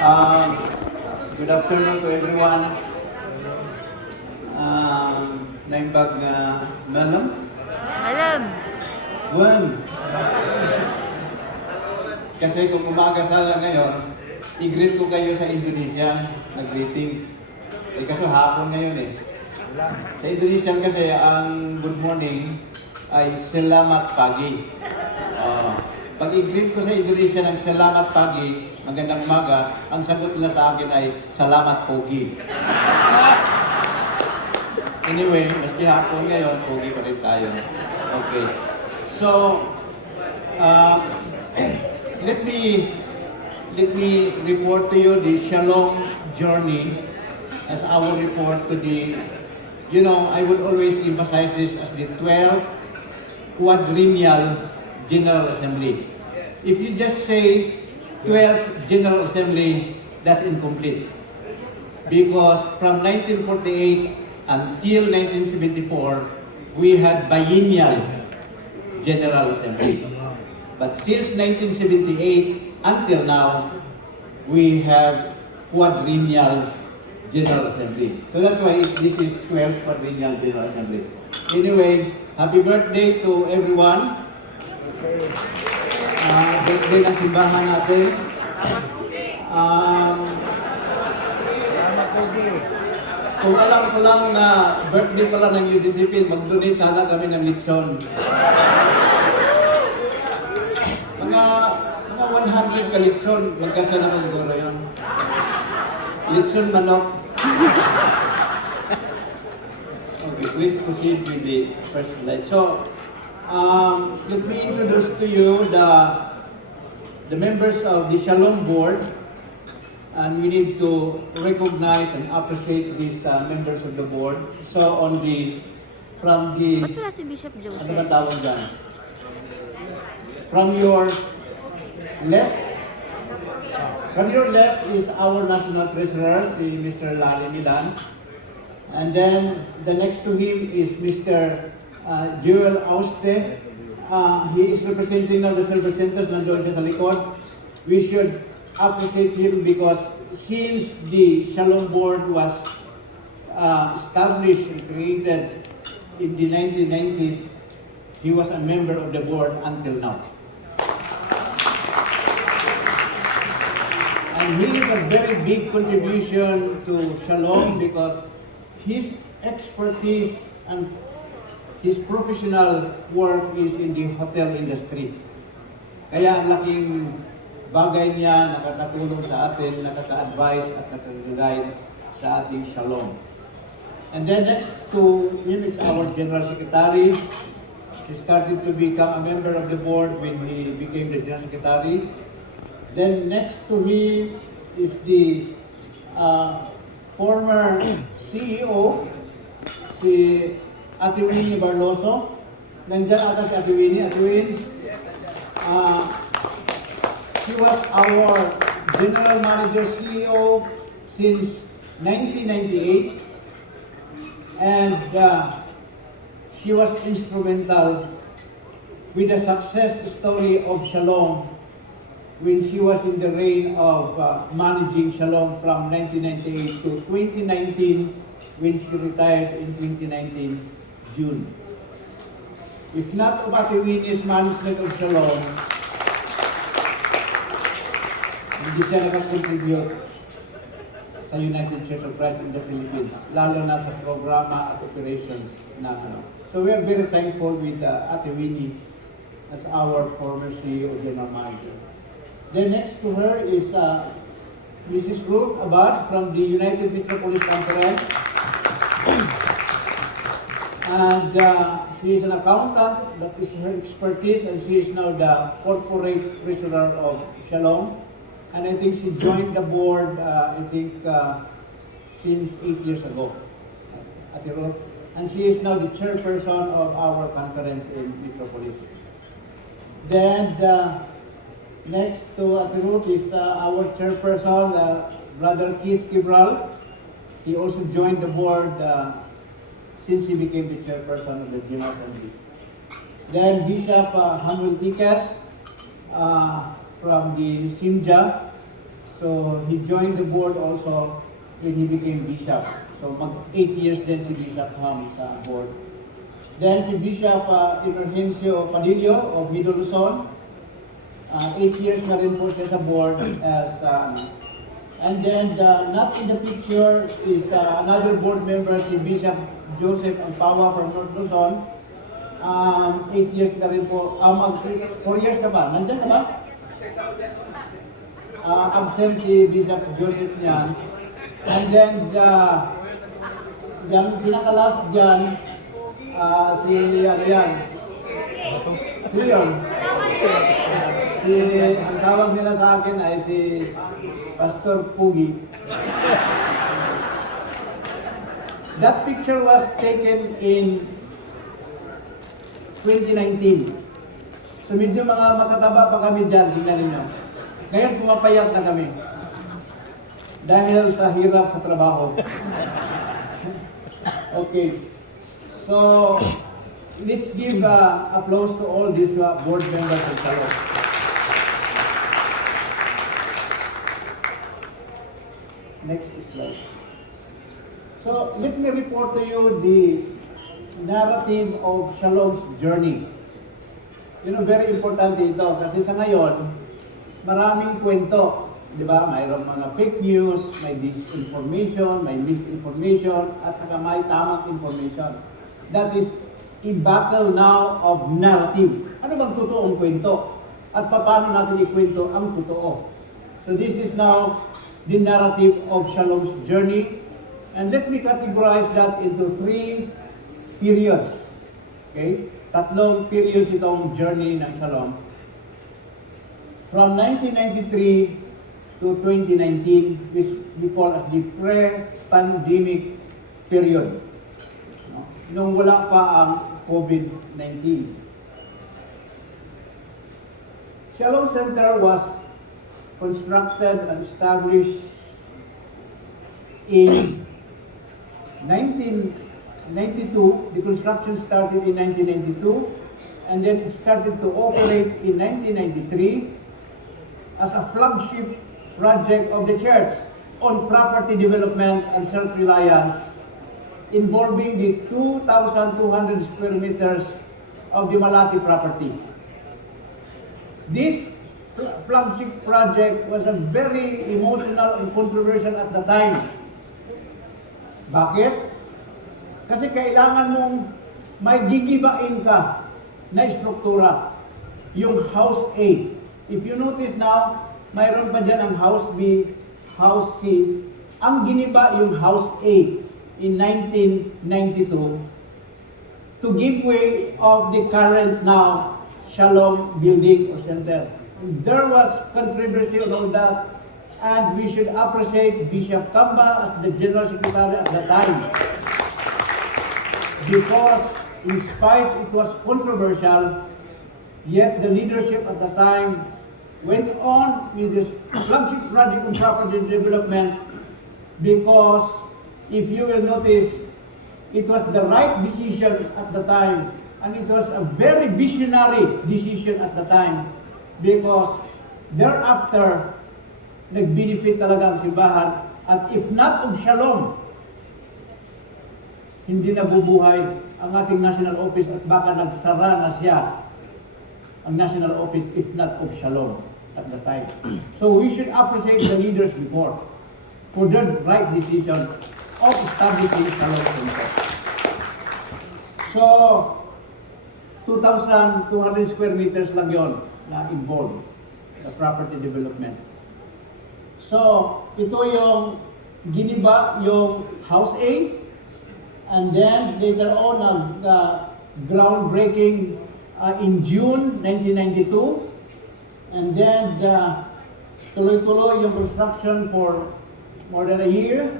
Uh, Good afternoon to everyone. Naimbag malam? Alam. One. Kasi kung umaga sala ngayon, i-greet ko kayo sa Indonesia, nag-greetings. Kaso hapon ngayon eh. Sa Indonesia kasi ang good morning ay selamat pagi. Pag i-greet ko sa Indonesia ng selamat pagi, magandang umaga, ang sagot nila sa akin ay salamat pogi. Anyway, maski hapon ngayon, pogi pa rin tayo. Okay. So, let me report to you the Shalom journey as our report to the, I would always emphasize this as the 12th quadrennial General Assembly. If you just say 12th General Assembly, that's incomplete. Because from 1948 until 1974, we had biennial General Assembly. But since 1978 until now, we have quadrennial General Assembly. So that's why this is 12th quadrennial General Assembly. Anyway, happy birthday to everyone. Birthday ng simbahan natin. Kung alam ko lang na birthday pala ng UCCP, mag-donate sana kami ng litson. Mga 100 ka litson, magkasana ko siguro yun. Litson manok. Okay, please proceed with the first slide. So, let me introduce to you the members of the Shalom board, and we need to recognize and appreciate these members of the board. So, from the, Ba't wala si Bishop Joseph? ano ba tawag dyan? From your left is our national treasurer, si Mr. Lali Milan. And then the next to him is Mr. Joel Auste. He is representing now the service centers, nandoon siya sa likod. We should appreciate him because since the Shalom board was established and created in the 1990s, he was a member of the board until now. And he is a very big contribution to Shalom because his expertise and his professional work is in the hotel industry. Kaya ang laking bagay niya, nakakatulong sa atin, nakaka-advise at nakaka-guide sa ating Shalom. And then next to him is our General Secretary. He started to become a member of the board when he became the General Secretary. Then next to him is the former CEO, si Ate Winnie Barloso. Nandiyan ata si Ate Winnie. Ate Winnie, she was our General Manager CEO since 1998. And she was instrumental with the success story of Shalom when she was in the reign of managing Shalom from 1998 to 2019 when she retired in 2019 June. If not of Ate Winnie's management of Shalom, hindi siya nakakontribute sa United Church of Christ in the Philippines, lalo na sa programa at operations na So we are very thankful with Ate Winnie as our former CEO, General Manager. Then next to her is Mrs. Ruth Abad from the United Metropolis Conference. And she is an accountant, that is her expertise, and she is now the corporate treasurer of Shalom. And I think she joined the board, since 8 years ago. Ate Ruth. And she is now the chairperson of our conference in Metropolis. Then next to Ate Ruth is our chairperson, Brother Keith Kibral. He also joined the board since he became the chairperson of the General Assembly. Then Bishop Hanuel Tikas from the Simja. So he joined the board also when he became bishop. So mag 8 years din si Bishop Ham sa board. Then si Bishop Inocencio Padillo of Middle Luzon, 8 years na rin po siya sa board as and then not in the picture is another board member, si Bishop Joseph Ampawa from North Luzon. 8 years na rin po. 4 years na ba? Nandyan na ba? Absent si Bishop Joseph niyan. And then yung pinakalas dyan, si ano yan? Sino yun? Ang tawag nila sa akin ay si Pastor Pugi. That picture was taken in 2019. So medyo mga matataba pa kami dyan, tingnan ninyo. Ngayon pumapayat na kami. Dahil sa hirap sa trabaho. Okay. So, let's give applause to all these board members of Shalom. Next slide. So, let me report to you the narrative of Shalom's journey. You know, very important ito kasi sa ngayon, maraming kwento. Di ba? Mayroong mga fake news, may disinformation, may misinformation, at saka may tamang information. That is a battle now of narrative. Ano bang totoong kwento? At paano natin ikwento ang totoo? So this is now the narrative of Shalom's journey. And let me categorize that into 3 periods. Okay? 3 periods itong journey ng Shalom. From 1993 to 2019, which we call as the pre-pandemic period. No? Nung wala pa ang COVID-19. Shalom Center was constructed and established in 1992. The construction started in 1992, and then it started to operate in 1993 as a flagship project of the church on property development and self-reliance involving the 2,200 square meters of the Malati property. This flagship project was a very emotional and controversial at the time. Bakit? Kasi kailangan mong may gigibain ka na struktura, yung House A. If you notice now, mayroon pa dyan ang House B, House C. Ang giniba yung House A in 1992 to give way of the current now Shalom building or center. There was controversy on all that, and we should appreciate Bishop Kamba as the General Secretary at the time. Because in spite it was controversial, yet the leadership at the time went on with this flagship project on property development because if you will notice, it was the right decision at the time, and it was a very visionary decision at the time because thereafter, nag-benefit talaga ang simbahan, at if not of Shalom, hindi nabubuhay ang ating national office at baka nagsara na siya ang national office if not of Shalom at the time. So we should appreciate the leaders before for their right decision of establishing Shalom Center. So 2,200 square meters lang yon na involved sa property development. So ito yung giniba yung House A, and then later on groundbreaking in June 1992. And then tuloy-tuloy yung construction for more than a year.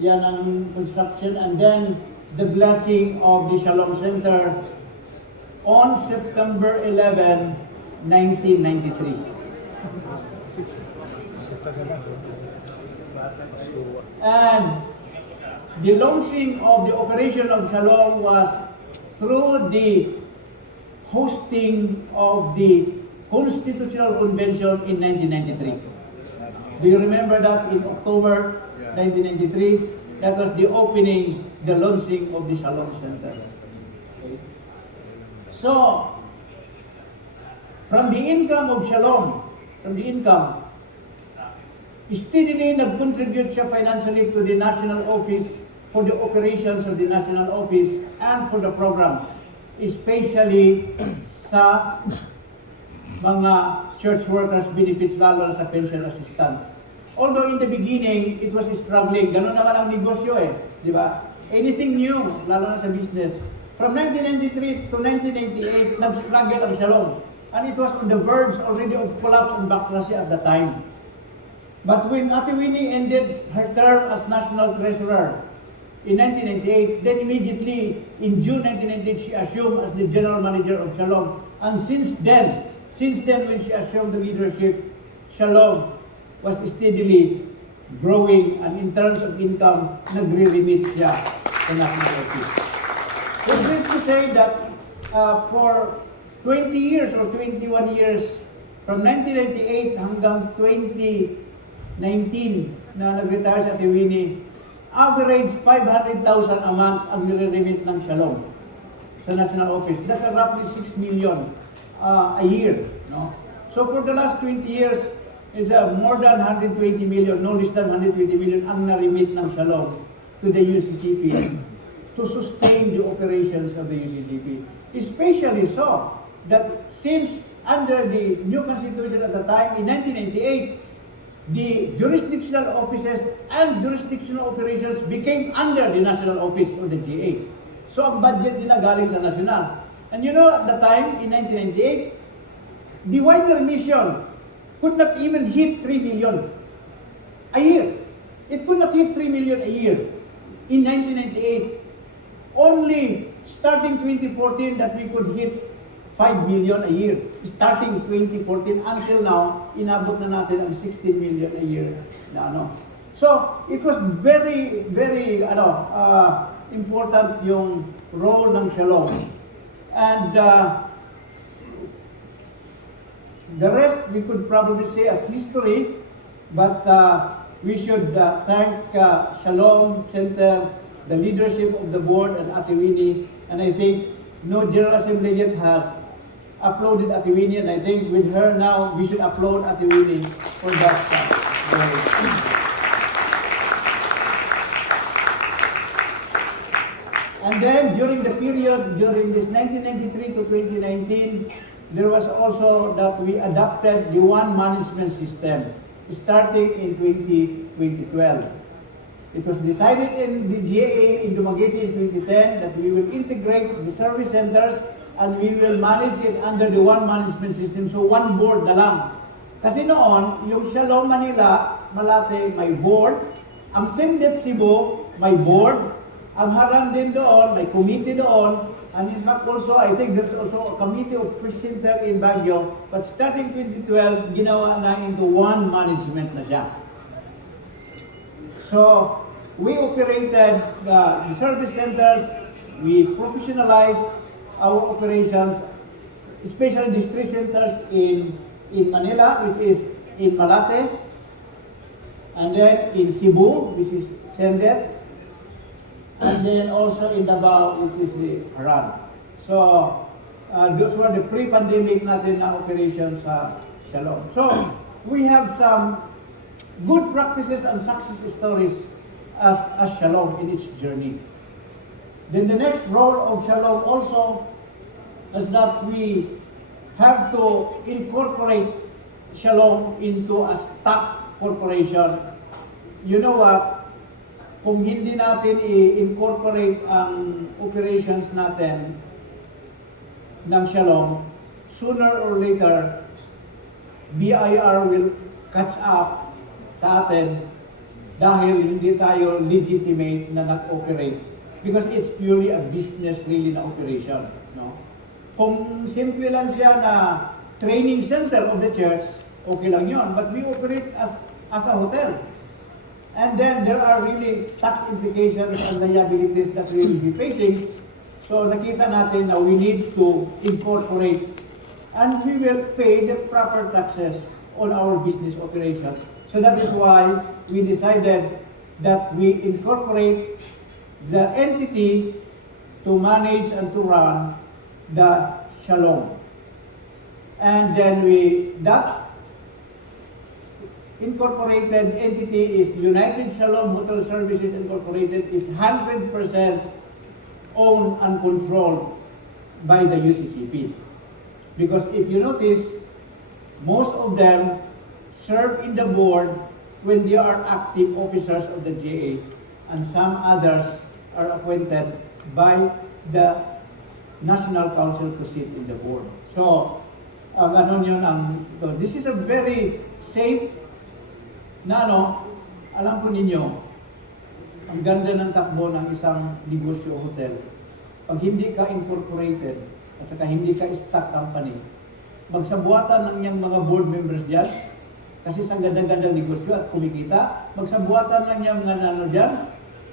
Yan ang construction. And then the blessing of the Shalom Center on September 11, 1993. And the launching of the operation of Shalom was through the hosting of the Constitutional Convention in 1993. Do you remember that in October 1993? That was the opening, the launching of the Shalom Center. Okay. So, from the income of Shalom, steadily nag-contribute siya financially to the national office for the operations of the national office and for the programs, especially sa mga church workers benefits, lalo sa pension assistance. Although in the beginning, it was struggling. Ganun naman ang negosyo di ba? Anything new, lalo na sa business. From 1993 to 1998, nag-struggle ang Shalom. And it was on the verge already of collapse and bankruptcy at the time. But when Ate Winnie ended her term as National Treasurer in 1998, then immediately in June 1998, she assumed as the General Manager of Shalom. And since then when she assumed the leadership, Shalom was steadily growing, and in terms of income, nagre-remit siya sa national office. It means to say that for 20 years or 21 years, from 1998 hanggang 2019 na nag-retire si Ate Winnie, average 500,000 a month ang nire-remit ng Shalom sa national office. That's roughly 6 million a year. No? So for the last 20 years, it's more than 120 million, no less than 120 million ang na-remit ng Shalom to the UCCP to sustain the operations of the UCCP. Especially so that since under the new constitution at the time in 1998, the jurisdictional offices and jurisdictional operations became under the national office or the GA. So ang budget nila galing sa national. And you know, at the time in 1998, the wider mission could not even hit 3 million a year. It could not hit 3 million a year in 1998. Only starting 2014 that we could hit 5 million a year. Starting 2014 until now, inabot na natin ang 16 million a year na ano. So, it was very, very important yung role ng Shalom. And the rest we could probably say as history, but we should thank Shalom Center, the leadership of the board, and Ate Winnie. And I think no General Assembly yet has uploaded Ate Winnie, and I think with her now, we should upload Ate Winnie for that stuff. And then during the period, during this 1993 to 2019, there was also that we adopted the one management system starting in 2012. It was decided in the GAA in Dumaguete in 2010 that we will integrate the service centers and we will manage it under the one management system. So one board na lang. Kasi noon, yung Shalom Manila, Malate, may board. Ang Sendet Cebu, may board. Ang Haran din doon, may committee doon. And in fact also, I think there's also a committee of presenter in Baguio. But starting 2012, ginawa na into one management na siya. So, we operated the service centers, we professionalized our operations, especially these three centers in Manila, which is in Malate, and then in Cebu, which is Sendet, and then also in Davao, which is the Haran. So, those were the pre-pandemic natin na operations sa Shalom. So, we have some good practices and success stories as Shalom in its journey. Then the next role of Shalom also is that we have to incorporate Shalom into a stock corporation. You know what? Kung hindi natin i-incorporate ang operations natin ng Shalom, sooner or later, BIR will catch up sa atin dahil hindi tayo legitimate na nag-operate because it's purely a business really na operation, no? Kung simple lang siya na training center of the church, okay lang yon, but we operate as a hotel. And then there are really tax implications and liabilities that we will be facing. So nakita natin na we need to incorporate and we will pay the proper taxes on our business operations So that is why we decided that we incorporate the entity to manage and to run the Shalom. And then that incorporated entity is United Shalom Hotel Services Incorporated, is 100% owned and controlled by the UCCP. Because if you notice, most of them serve in the board when they are active officers of the GA, and some others are appointed by the National Council to sit in the board. So, this is a very safe na alam po ninyo, ang ganda ng takbo ng isang negosyo hotel. Pag hindi ka incorporated, at saka hindi ka stock company, magsabuatan lang yung mga board members dyan, kasi sa ganda-ganda negosyo at kumikita, magsabuatan lang yung mga dyan,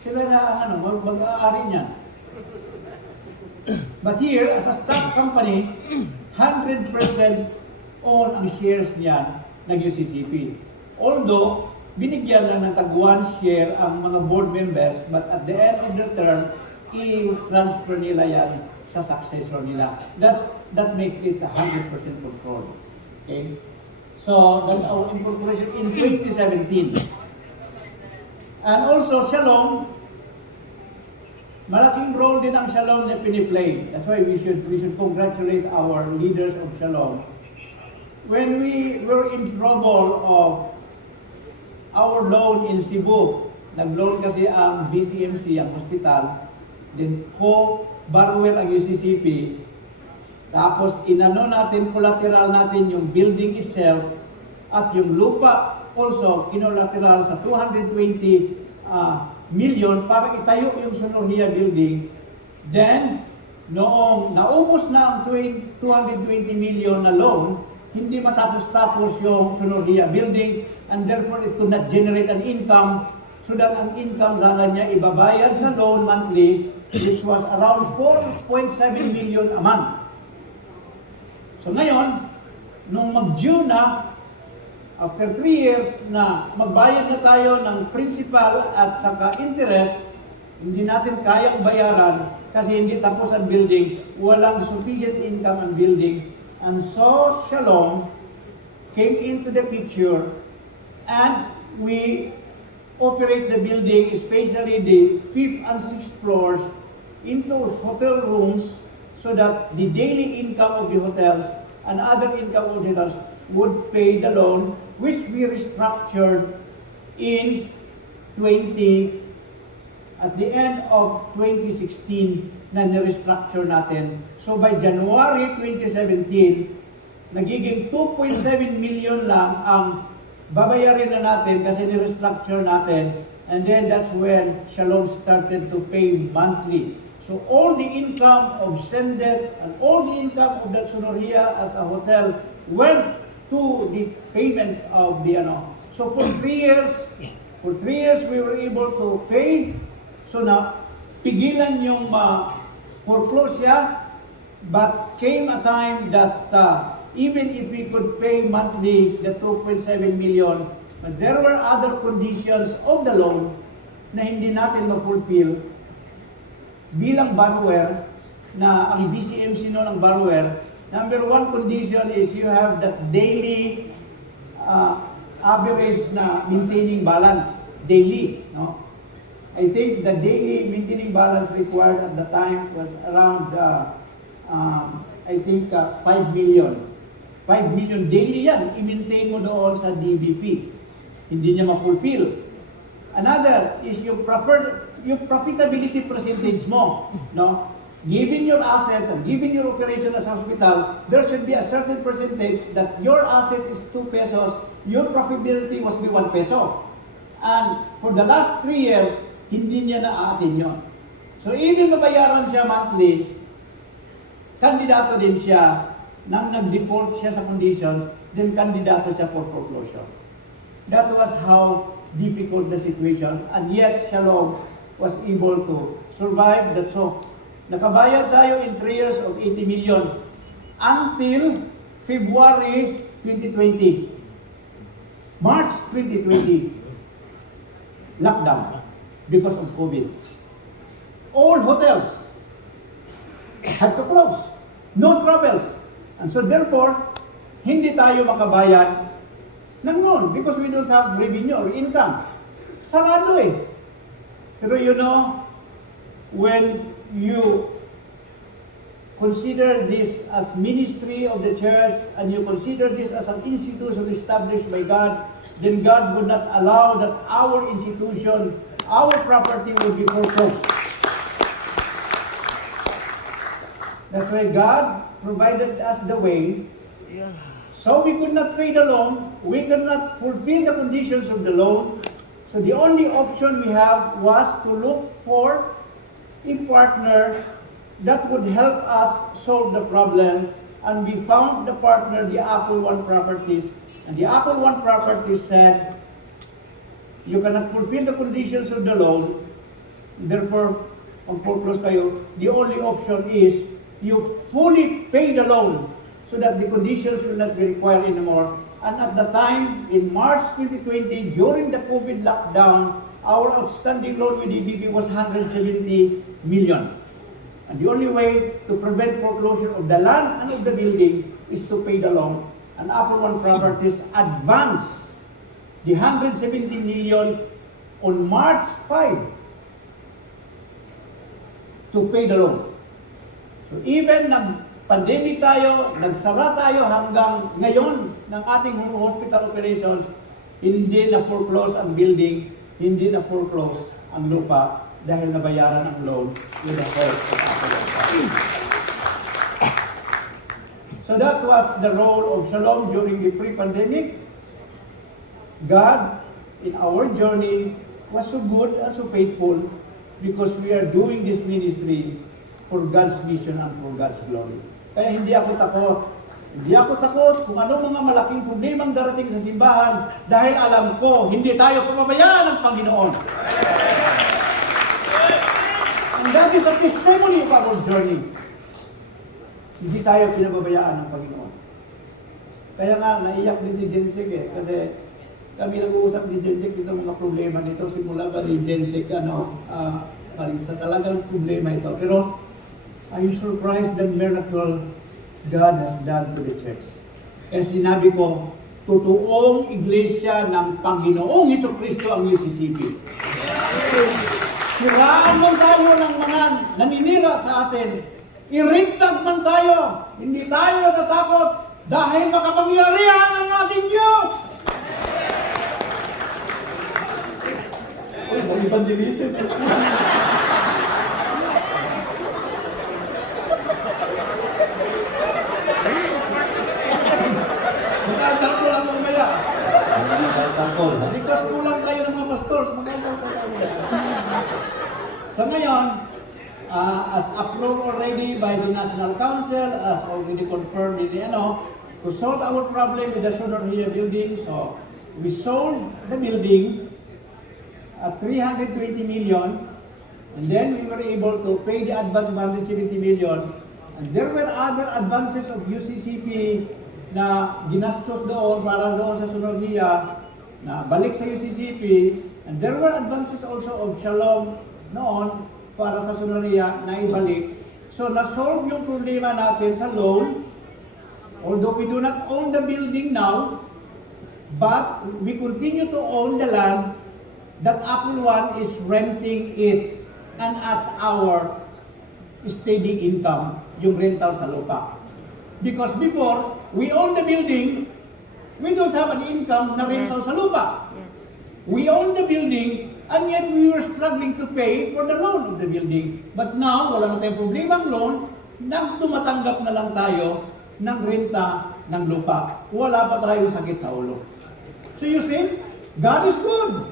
sila na mag-aari niyan. But here, as a stock company, 100% own ang shares niyan ng UCCP. Although, binigyan lang ng tag-1 share ang mga board members, but at the end of the term, i-transfer nila yan sa successor nila. That makes it 100% control. Okay? So, that's our incorporation in 2017. And also, Shalom, malaking role din ang Shalom na piniplay. That's why we should congratulate our leaders of Shalom. When we were in trouble of our loan in Cebu, nag-loan kasi ang BCMC, ang hospital, then Barwell ang UCCP, tapos inano natin, collateral natin yung building itself, at yung lupa also, kinolateral sa 220 million para itayo yung Sonoria building. Then, noong naubos na ang 220 million na loan, hindi matapos-tapos yung Sonoria building, and therefore it could not generate an income, so that ang income sana niya ibabayad sa loan monthly, which was around 4.7 million a month. So ngayon, nung mag-June na, after 3 years na magbayad na tayo ng principal at saka interest, hindi natin kayang bayaran kasi hindi tapos ang building, walang sufficient income ang building. And so Shalom came into the picture, and we operate the building, especially the 5th and 6th floors, into hotel rooms, so that the daily income of the hotels and other income of the hotels would pay the loan, which we restructured in at the end of 2016 na nirestructure natin. So by January 2017, nagiging 2.7 million lang ang babayarin na natin kasi nirestructure natin. And then that's when Shalom started to pay monthly. So all the income of Sendet and all the income of the Sonoria as a hotel went to the payment of the So for 3 years we were able to pay. So na pigilan yung foreclosure, but came a time that even if we could pay monthly the 2.7 million, but there were other conditions of the loan na hindi natin ma-fulfill bilang borrower, na ang BCMC noon ang borrower. Number 1 condition is you have that daily average na maintaining balance daily, no? I think the daily maintaining balance required at the time was around I think 5 million. 5 million daily yan, i-maintain mo doon sa DBP. Hindi niya ma-fulfill. Another is yung profitability percentage mo, no? Given your assets and given your operation as a hospital, there should be a certain percentage that your asset is 2 pesos, your profitability must be 1 peso. And for the last 3 years, hindi niya na-aatin yun. So even mabayaran siya monthly, kandidato din siya nang nag-default siya sa conditions, then kandidato siya for foreclosure. That was how difficult the situation, and yet Shalom was able to survive that. So nakabayad tayo in 3 years of 80 million until February 2020. March 2020, lockdown because of COVID. All hotels had to close. No travels. And so therefore, hindi tayo makabayad ng loan because we don't have revenue or income. Sarado eh. Pero you know, when you consider this as ministry of the church and you consider this as an institution established by God, then God would not allow that our institution, our property would be foreclosed. That's why God provided us the way. So we could not pay the loan, we could not fulfill the conditions of the loan. So the only option we have was to look for a partner that would help us solve the problem. And we found the partner, the Apple One Properties. And the Apple One Properties said, you cannot fulfill the conditions of the loan, therefore, ang foreclose kayo, the only option is you fully pay the loan so that the conditions will not be required anymore. And at the time, in March 2020, during the COVID lockdown, our outstanding loan with EDB was 170 million. And the only way to prevent foreclosure of the land and of the building is to pay the loan. And Apple One Properties advanced the 170 million on March 5 to pay the loan. So even nag-pandemic tayo, nagsara tayo hanggang ngayon ng ating hospital operations, hindi na foreclose ang building, hindi na foreclose ang lupa dahil nabayaran ang loan with the help of Apple One Properties. So that was the role of Shalom during the pre-pandemic. God, in our journey, was so good and so faithful because we are doing this ministry for God's mission and for God's glory. Kaya hindi ako takot. Hindi ako takot kung anong mga malaking problemang darating sa simbahan dahil alam ko, hindi tayo pababayaan ng Panginoon. And that is a testimony of our journey. Hindi tayo pinababayaan ng Panginoon. Kaya nga, naiyak din si Jensik eh. Kasi kami nag-uusap ni Jensik dito mga problema nito. Simula ba ni Jensik, sa talagang problema ito. Pero, I'm surprised the miracle God has done to the church. Kaya sinabi ko, totoong iglesia ng Panginoong Jesucristo ang UCCP. Siraan man tayo ng mga naninira sa atin. Irintag man tayo. Hindi tayo natatakot dahil makapangyarihan ang ating Diyos. Uy, may evangelism. Magkakal lang mamaya. Likas kulang tayo ng mga pastors. So ngayon, as approved already by the National Council, as already confirmed in to solve our problem with the Sonoria building. So we sold the building at 320 million, and then we were able to pay the advance of 170 million. And there were other advances of UCCP na ginastos doon para doon sa Sonoria na balik sa UCCP. And there were advances also of Shalom noon para sa Sonoria na ibalik. So na-solve yung problema natin sa loan. Although we do not own the building now, but we continue to own the land that Apple One is renting it, and at our steady income, yung rental sa lupa. Because before, we own the building, we don't have an income na rental sa lupa. We own the building, and yet we were struggling to pay for the loan of the building. But now, wala na tayong problemang loan, tumatanggap na lang tayo ng renta ng lupa. Wala pa tayo sakit sa ulo. So you see, God is good.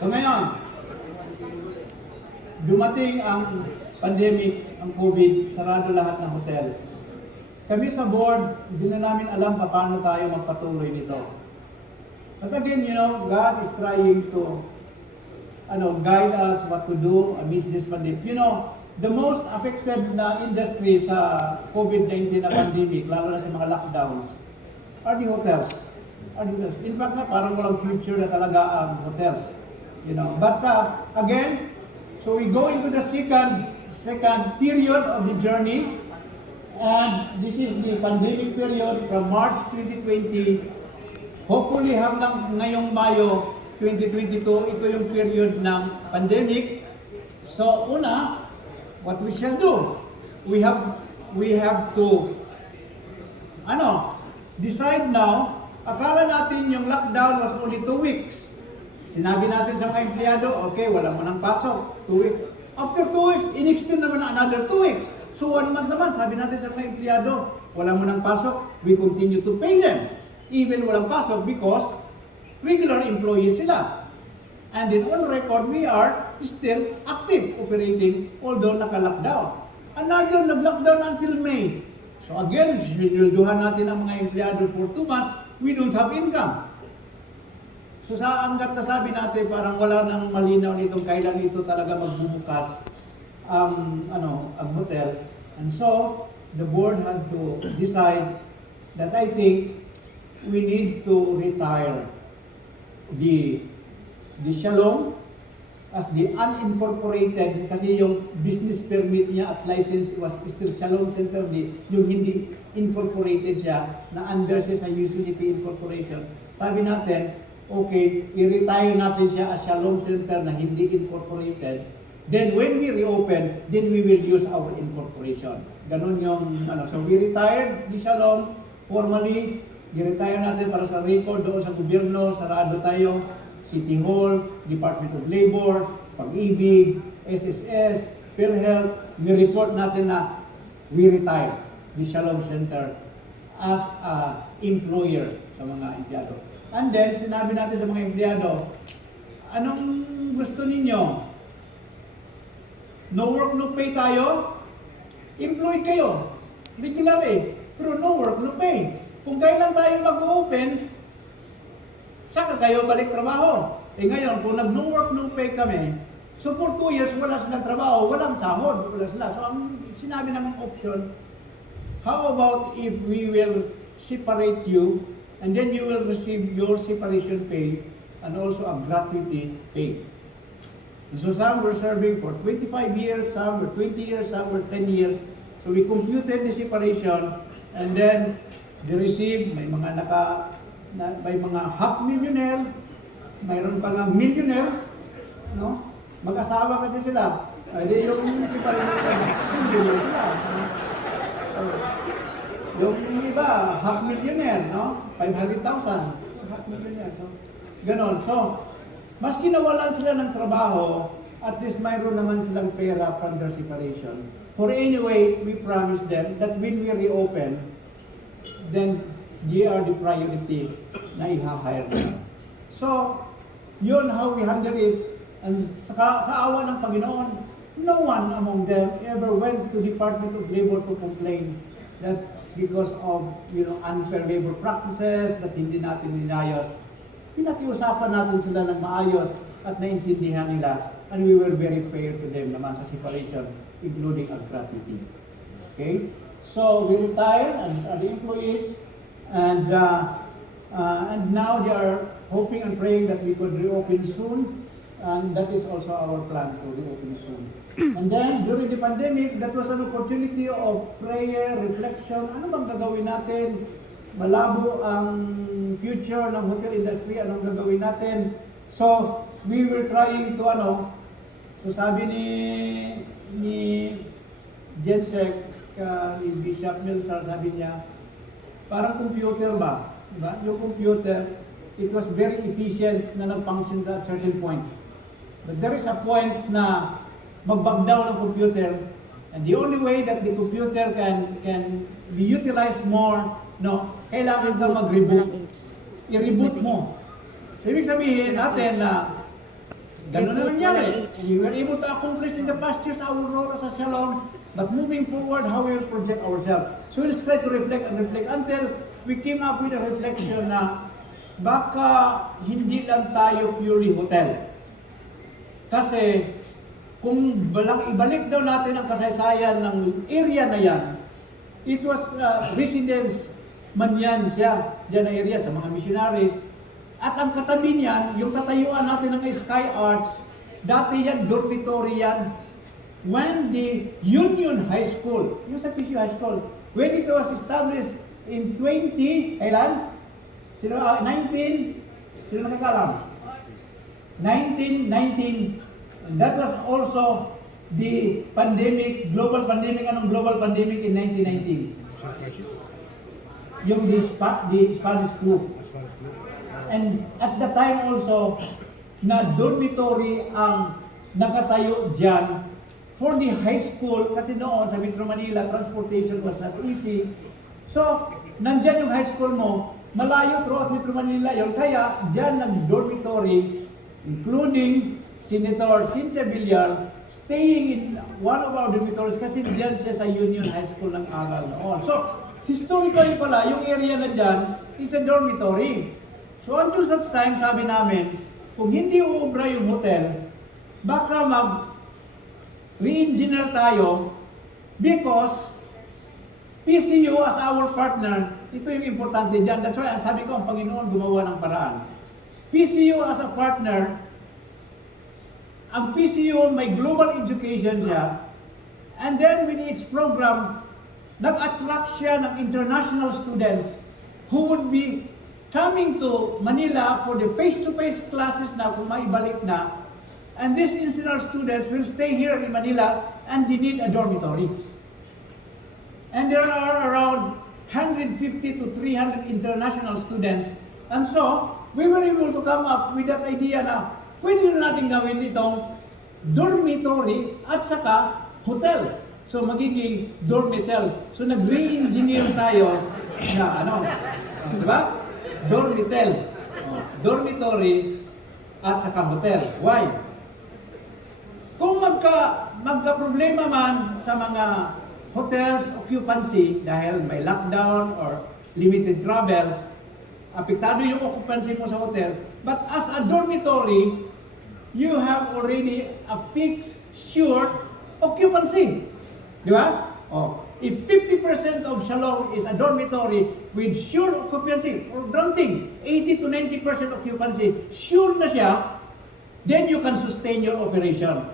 So ngayon, dumating ang pandemic, ang COVID, sarado lahat ng hotel. Kami sa board, hindi na namin alam paano tayo magpatuloy nito. But again, God is trying to guide us what to do amidst this pandemic. You know, the most affected na industry sa COVID-19 na pandemic, lalo na sa mga lockdowns, are the hotels. In fact, parang walang future na talaga ang hotels. You know, but again, so we go into the second period of the journey, and this is the pandemic period from March 2020. Hopefully, hanggang ngayong Mayo 2022, ito yung period ng pandemic. So, una, what we shall do? We have to decide now. Akala natin yung lockdown was only 2 weeks. Sinabi natin sa mga empleyado, okay, wala mo nang pasok, 2 weeks. After 2 weeks, in-extend naman another 2 weeks. So 1 month naman, sabi natin sa mga empleyado, wala mo nang pasok, we continue to pay them. Even walang pasok because regular employees sila. And then on record, we are still active operating although naka-lockdown. Another nag-lockdown until May. So again, sinilduhan natin ang mga empleyado for 2 months, we don't have income. So sa hanggat nasabi natin, parang wala nang malinaw nitong kailan ito talaga magbubukas ang hotel. And so, the board had to decide that I think we need to retire the Shalom as the unincorporated, kasi yung business permit niya at license was still Shalom Center, yung hindi incorporated siya, na under siya sa UCCP Incorporation. Sabi natin, okay, i-retire natin siya as Shalom Center na hindi incorporated. Then when we reopen, then we will use our incorporation. Ganun yung, so we retired the Shalom formally, i-retire natin para sa record doon sa gobyerno, sarado tayo, City Hall, Department of Labor, Pag-ibig, SSS, PhilHealth, ni-report natin na we retire the Shalom Center as a employer sa mga empleyado. And then, sinabi natin sa mga empleyado, anong gusto ninyo? No work, no pay tayo? Employed kayo, regularly, pero no work, no pay. Kung kailan tayo mag-open, saka kayo balik trabaho. Ngayon, kung nag-no work, no pay kami, so for 2 years, wala silang trabaho, walang sahod, wala sila. So, ang sinabi namang option, how about if we will separate you, and then you will receive your separation pay, and also a gratuity pay. So some were serving for 25 years, some were 20 years, some were 10 years. So we computed the separation, and then they received, may mga half millionaire, mayroon pa nga millionaire, no? Mag-asawa kasi sila. Ay, yung separation, millionaire sila. Yung iba, half millionaire, no? 500,000, half millionaire. So, ganon. So, maski nawalan sila ng trabaho, at least mayroon naman silang pera from their separation. For anyway, we promise them that when we reopen, then they are the priority na i-hire them. So, yun how we handle it. And sa awa ng Panginoon, no one among them ever went to Department of Labor to complain that because of unfair labor practices that hindi natin ninayos. Pinakiusapan natin sila ng maayos at naintindihan nila, and we were very fair to them naman sa separation, including a gratuity. Okay? So we retired and the employees, and now they are hoping and praying that we could reopen soon, and that is also our plan to reopen soon. And then during the pandemic, that was an opportunity of prayer, reflection. Ano bang gagawin natin? Malabo ang future ng hotel industry, anong gagawin natin? So, we were trying to so sabi ni Jensek, ni Bishop Milsar, sabi niya, parang computer ba? Diba? Yung computer, it was very efficient na nag-function at certain point. But there is a point na mag-back down ang computer, and the only way that the computer can be utilized more, kailangan ka mag-reboot. I-reboot mo. So, ibig sabihin natin na gano'n na nangyari. We were able to accomplish in the past years our role as a Shalom, but moving forward, how we will project ourselves. So let's try to reflect and reflect until we came up with a reflection na baka hindi lang tayo purely hotel. Kasi kung ibalik daw natin ang kasaysayan ng area na yan, it was residence man yan siya, dyan na area sa mga missionaries. At ang katabi niyan, yung tatayuan natin ng Sky Arts, dati yan, dormitory yan. When the Union High School, yung sa PCU High School, when it was established in 20, kailan? 19, sino nakakalam? 1919, and that was also the pandemic, global pandemic, anong global pandemic in 1919? Yung the Spanish flu. And at the time also, na dormitory ang nakatayo dyan for the high school, kasi noon sa Metro Manila, transportation was not easy. So, nandyan yung high school mo, malayo throughout Metro Manila yun, kaya dyan ng dormitory, including Senator Cynthia Villar, staying in one of our dormitories kasi dyan siya sa Union High School ng aral noon. So, historically pala, yung area na dyan, it's a dormitory. So, until such time, sabi namin, kung hindi uubra yung hotel, baka re-engineer tayo because PCU as our partner, ito yung importante dyan. That's why, sabi ko, ang Panginoon gumawa ng paraan. PCU as a partner, ang PCU may global education siya, and then with its program, nag-attract siya ng international students who would be coming to Manila for the face-to-face classes na kung maibalik na. And these international students will stay here in Manila and they need a dormitory. And there are around 150 to 300 international students. And so, we were able to come up with that idea na pwede na natin gawin itong dormitory at saka hotel. So magiging dormitel. So nag-re-engineer tayo na diba? Dormitel. Dormitory at saka hotel. Why? Kung magka-problema man sa mga hotels occupancy dahil may lockdown or limited travels, apektado yung occupancy mo sa hotel. But as a dormitory, you have already a fixed, sure occupancy. Di ba? If 50% of Shalom is a dormitory with sure occupancy, or granting 80 to 90% occupancy, sure na siya, then you can sustain your operation.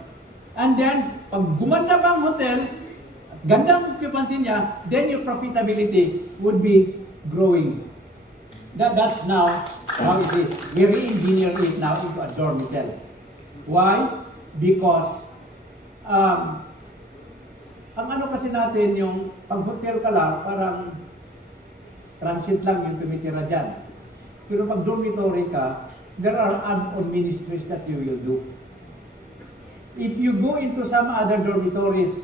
And then, pag gumanda pa ang hotel, gandang occupancy niya, then your profitability would be growing. That's now how it is. We re-engineer it now into a dormitory. Why? Because ang ano kasi natin yung pag-hotel ka lang, parang transit lang yung tumitira dyan. Pero pag dormitory ka, there are add-on ministries that you will do. If you go into some other dormitories,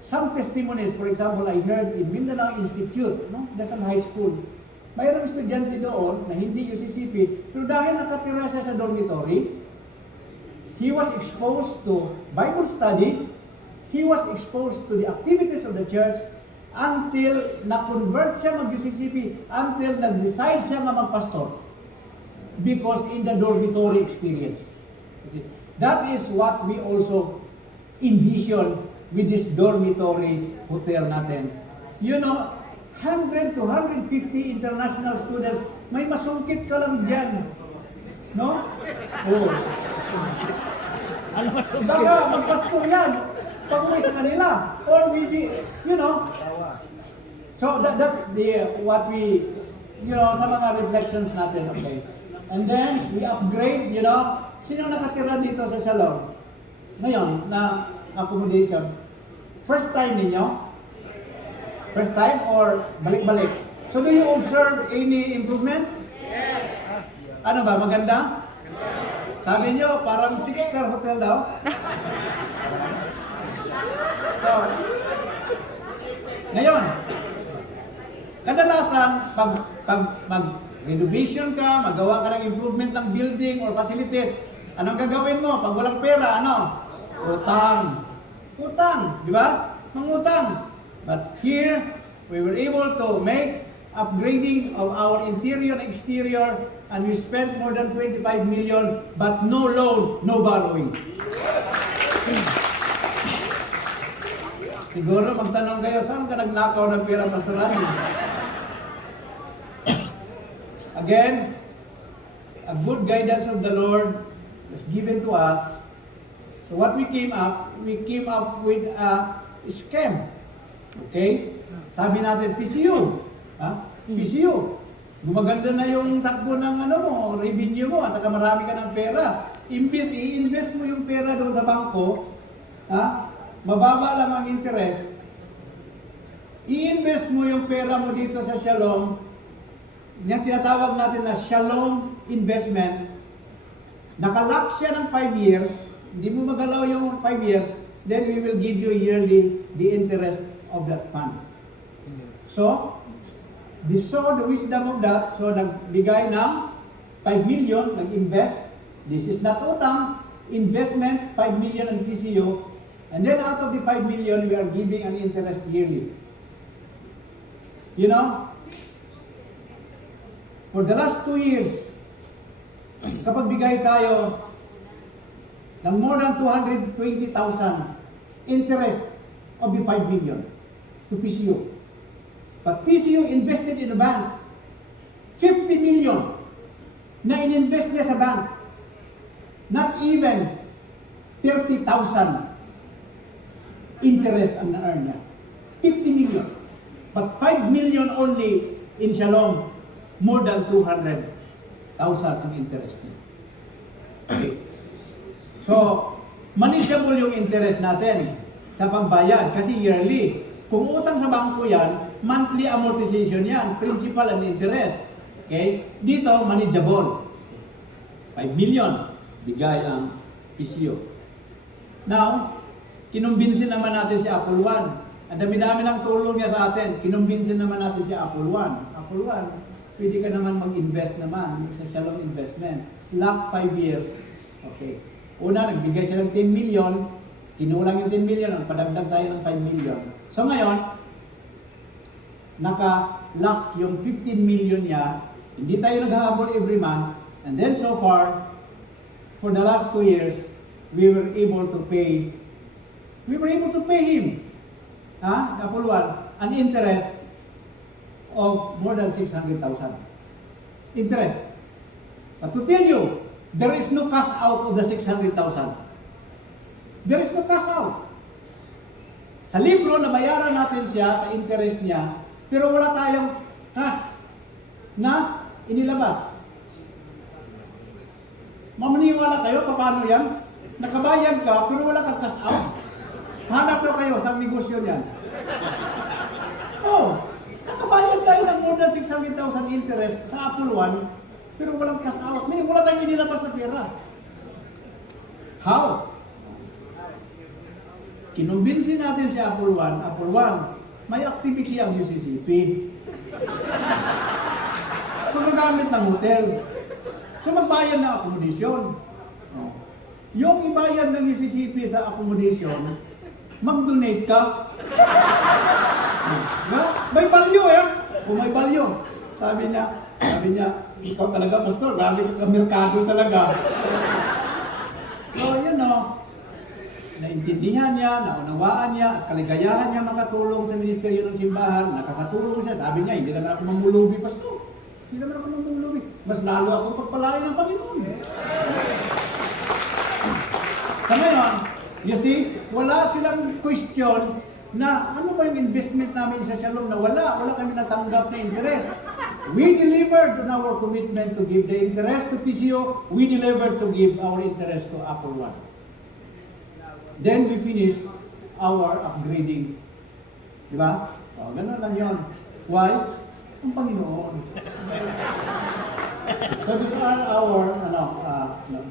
some testimonies, for example, I heard in Mindanao Institute, that's a high school. Mayroong estudyante doon na hindi UCCP, pero dahil nakatira siya sa dormitory, he was exposed to Bible study, he was exposed to the activities of the church until na-convert siya mag-UCCP, until nag-decide siya na mag-pastor. Because in the dormitory experience. That is what we also envision with this dormitory hotel natin. You know, 100 to 150 international students, may masungkit ka lang dyan. No? Oh. Baka magpastor yan. Pag-uwi sa kanila. Or maybe, So that's what we, sa mga reflections natin, okay. And then, we upgrade, sino nakatira dito sa Shalom? Ngayon, na accommodation. First time ninyo? First time or balik-balik? So do you observe any improvement? Yes. Ano ba, maganda? Sabi nyo, parang 6-star hotel daw. So, ngayon, kadalasan, pag mag-renovation ka, magawa ka ng improvement ng building or facilities, anong gagawin mo? Pag walang pera, Utang. Utang, di ba? Mangutang. But here, we were able to make upgrading of our interior and exterior, and we spent more than 25 million, but no loan, no borrowing. Siguro magtanong kayo, saan ka nagnakaw ng pera, Pastor Rani? Again, a good guidance of the Lord was given to us. So what we came up with a scam. Okay? Sabi natin, PCU. PCU. Gumaganda na yung takbo ng revenue mo, at saka marami ka ng pera. I-invest mo yung pera doon sa bangko, mababa lang ang interest. I-invest mo yung pera mo dito sa Shalom. Yan tinatawag natin na Shalom investment. Nakalock siya ng 5 years. Hindi mo magalaw yung 5 years. Then we will give you yearly the interest of that fund. So, we saw the wisdom of that. So, nagbigay ng 5 million, nag-invest. This is not utang. Investment, 5 million ang PCO. And then out of the 5 million, we are giving an interest yearly. You know, for the last 2 years, kapag bigay tayo ng more than 220,000 interest of the 5 million to PCO. But PCO invested in a bank 50 million na in-invest niya sa bank. Not even 30,000 interest ang na-earn niya. 50 million. But 5 million only in Shalom, more than 200,000 ang interest niya. Okay. So, manageable yung interest natin sa pambayad kasi yearly. Kung utang sa bangko yan, monthly amortization yan, principal and interest. Okay? Dito, manageable. 5 million, bigay ang PCO. Now, kinumbinsin naman natin si Apple One. Ang dami-dami ng tulong niya sa atin. Kinumbinsin naman natin si Apple One. Apple One, pwede ka naman mag-invest naman sa Shalom Investment. Lock 5 years. Okay. Una, nagbigay siya ng 10 million. Kinulang yung 10 million, padagdag tayo ng 5 million. So ngayon, naka-lock yung 15 million niya. Hindi tayo naghahabol every month. And then so far, for the last 2 years, we were able to pay him, Apple One, an interest of more than 600,000. Interest. But to tell you, there is no cash out of the 600,000. There is no cash out. Sa libro, nabayaran natin siya sa interest niya, pero wala tayong cash na inilabas. Mamaniwala kayo, paano yan? Nakabayad ka, pero wala kang cash out. Hanap na kayo sa negosyo niyan. Oh, nakabayad tayo ng more than 600,000 interest sa Apple One, pero walang cash out. Wala tayong inilabas na pera. How? Kinumbinsin natin si Apple One, may activity ang UCCP. So, nagamit ng hotel. So, magbayad ng accommodation. Yung ibayad ng UCCP sa accommodation, mag-donate ka. May value Kung may value. Sabi niya, ikaw talaga, Pastor, grabe ka merkado talaga. So, naintindihan niya, naunawaan niya, kaligayahan niya makatulong sa ministeryo ng simbahan, nakakatulong siya. Sabi niya, hindi naman ako mamulubi, Pastor. Hindi naman ako mamulubi. Mas lalo ako pagpalain ng Panginoon. Sa ngayon, you see, wala silang question na ano ba yung investment namin sa Shalom na wala kami natanggap na interest. We delivered on our commitment to give the interest to PCO, we delivered to give our interest to Apple One. Then we finished our upgrading. Diba? O, ganun lang yun. Why? Ang Panginoon. So these are our,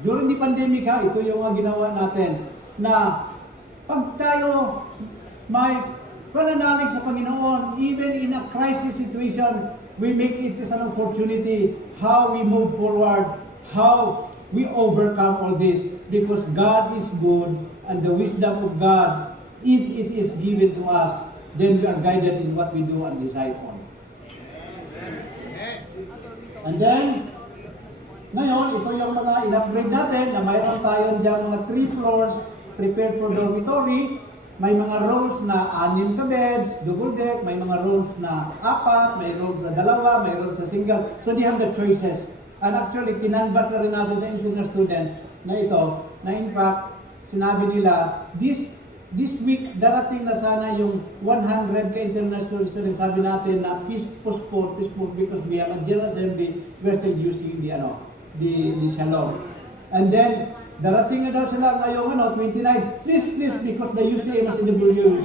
during the pandemic ito yung ginawa natin na pag tayo may pananalig sa Panginoon, even in a crisis situation, we make it as an opportunity how we move forward, how we overcome all this, because God is good and the wisdom of God, if it is given to us, then we are guided in what we do and decide on. And then, ngayon, ito yung mga in-upgrade natin na mayroon tayo dyan mga 3 floors prepared for dormitory. May mga rooms na 6 ka beds, double deck, may mga rooms na 4, may rooms na 2, may rooms na single. So they have the choices. And actually, kinanbat na rin natin sa engineer students na ito, na in fact, sinabi nila, this week, darating na sana yung 100 ka international students. Sabi natin na please postpone because we have a general assembly, we're still using the Shalom. And then, darating na daw sila ngayong 29, please, because the UCCP is in the bureau.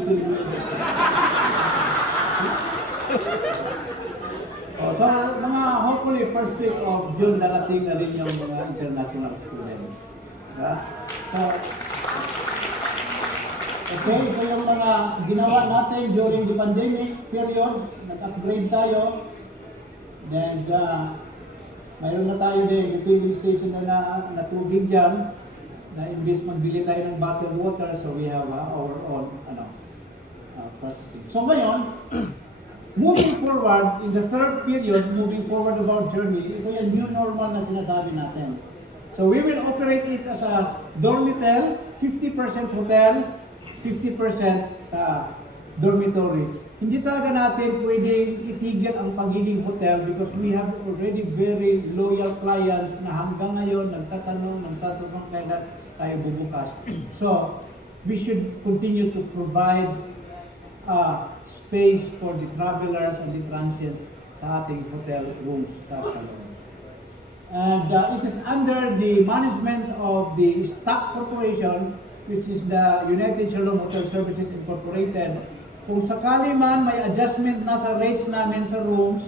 So, mga hopefully first week of June, darating na rin yung mga international students. So, okay, so yung mga ginawa natin during the pandemic period, nag-upgrade tayo. Then, mayroon na tayo din, yung filling station na tubig dyan, na imbis magbili tayo ng bottled water, so we have our own processing. So ngayon, moving forward, in the third period, moving forward of our journey, ito yung new normal na sinasabi natin. So we will operate it as a dormitel, 50% hotel, 50% dormitory. Hindi talaga natin pwedeng itigil ang pagiging hotel because we have already very loyal clients na hanggang ngayon nagtatanong kailan tayo bubukas. So, we should continue to provide space for the travelers and the transients sa ating hotel rooms sa Shalom. And it is under the management of the Stock Corporation, which is the United Shalom Hotel Services Incorporated. Kung sakali man may adjustment na sa rates namin sa rooms,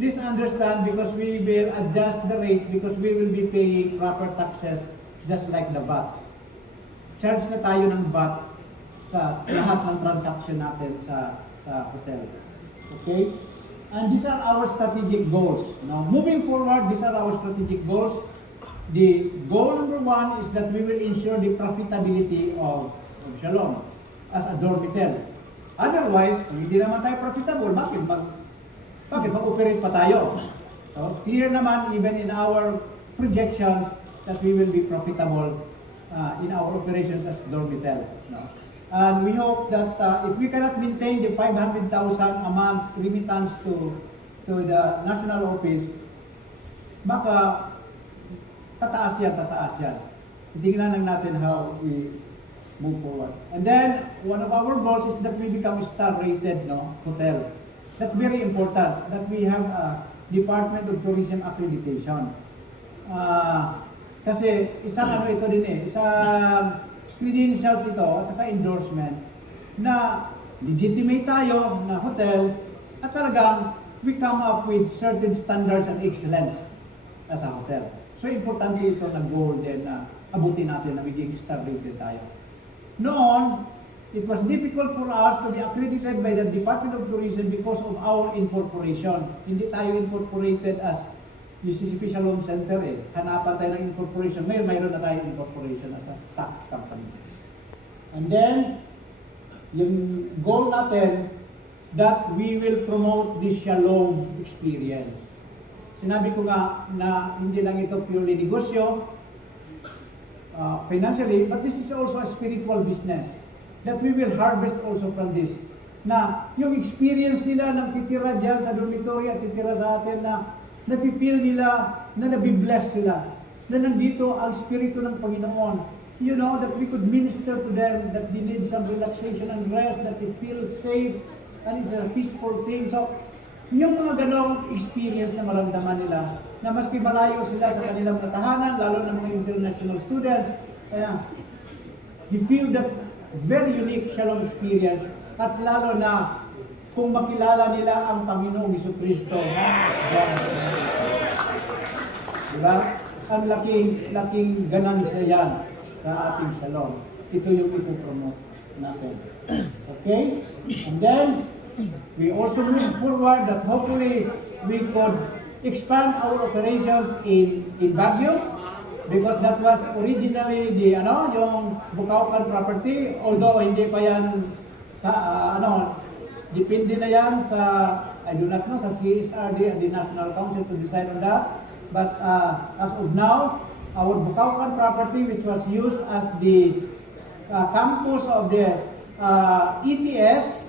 please understand because we will adjust the rates because we will be paying proper taxes just like the VAT. Charge na tayo ng VAT sa lahat ng transaction natin sa hotel. Okay? And these are our strategic goals. Now, moving forward, these are our strategic goals. The goal number 1 is that we will ensure the profitability of Shalom as a dormitel. Otherwise, kung hindi naman tayo profitable, bakit mag-operate pa tayo? So, clear naman even in our projections that we will be profitable in our operations as dormitel. No? And we hope that if we cannot maintain the 500,000 a month remittance to the national office, baka tataas yan. Tingnan lang natin how we move forward. And then, one of our goals is that we become a star-rated hotel. That's very important, that we have a Department of Tourism accreditation. Kasi isang ito din isang credentials ito at saka endorsement na legitimate tayo na hotel at talagang we come up with certain standards and excellence as a hotel. So, importante ito na goal din na abutin natin na maging star-rated tayo. Noon, it was difficult for us to be accredited by the Department of Tourism because of our incorporation. Hindi tayo incorporated as UCCP Shalom Center Hanapan tayo ng incorporation. Mayroon na tayo incorporation as a stock company. And then, yung goal natin, that we will promote this Shalom experience. Sinabi ko nga na hindi lang ito purely negosyo, financially, but this is also a spiritual business that we will harvest also from this. Na yung experience nila ng titira dyan sa dormitory at titira sa atin na nafe-feel nila na nabibless sila, na nandito ang Espiritu ng Panginoon. You know, that we could minister to them, that they need some relaxation and rest, that they feel safe, and it's a peaceful thing. So, yung mga ganong experience na maramdaman nila, na maski malayo sila sa kanilang tahanan, lalo na mga international students, you feel that very unique Shalom experience, at lalo na kung makilala nila ang Panginoong Jesucristo. Diba? Ang laking ganansya yan sa ating Shalom. Ito yung ipopromote natin. Okay? And then, we also move forward that hopefully we could expand our operations in Baguio because that was originally the yung Bukaukan property, although hindi pa yan sa depende na yan sa I do not know sa CSRD and the National Council to decide on that. But as of now, our Bukaukan property, which was used as the campus of the ETS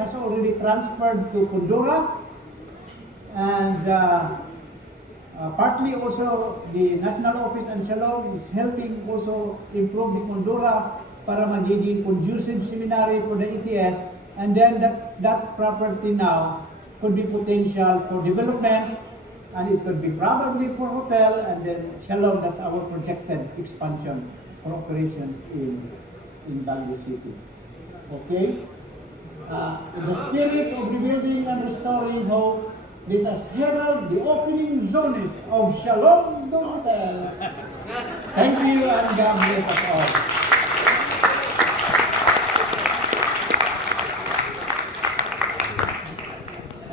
has already transferred to Kundura, and partly also the National Office and Shalom is helping also improve the Kundura para magiging conducive seminary for the ETS, and then that property now could be potential for development, and it could be probably for hotel, and then Shalom, that's our projected expansion for operations in Baguio City. Okay? In the spirit of rebuilding and restoring hope, let us herald the opening zones of Shalom Hotel. Thank you, and God bless us all.